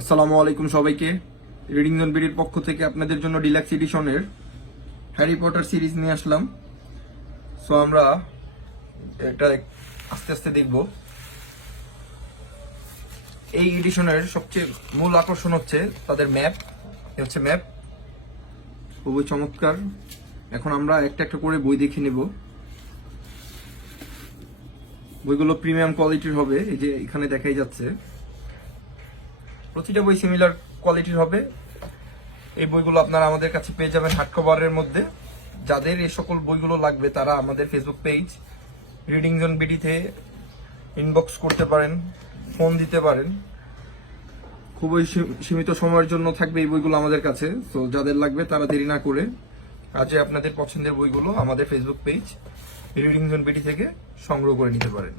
আসসালামু আলাইকুম সবাইকে। রিডিং জোন বিডির পক্ষ থেকে আপনাদের জন্য ডিলাক্স এডিশনের হ্যারি পটার সিরিজ নিয়ে আসলাম। সো আমরা এটা আস্তে আস্তে দেখব। এই এডিশনের সবচেয়ে মূল আকর্ষণ হচ্ছে তাদের ম্যাপ হচ্ছে ম্যাপ খুবই চমৎকার। এখন আমরা একটা একটা করে বই দেখে নেব। বইগুলো প্রিমিয়াম কোয়ালিটির হবে। এই যে এখানে দেখাই যাচ্ছে। প্রতিটা বই সিমিলার কোয়ালিটির হবে। এই বইগুলো আপনারা আমাদের কাছে পেয়ে যাবেন হার্ড কভারের মধ্যে। যাদের এই সকল বইগুলো লাগবে, তারা আমাদের ফেসবুক পেজ রিডিং জোন বিডিতে ইনবক্স করতে পারেন ফোন দিতে পারেন। খুবই সীমিত সময়ের জন্য থাকবে এই বইগুলো আমাদের কাছে। তো যাদের লাগবে, তারা দেরি না করে আজই আপনাদের পছন্দের বইগুলো আমাদের Facebook page reading zone BD থেকে সংগ্রহ করে নিতে পারেন।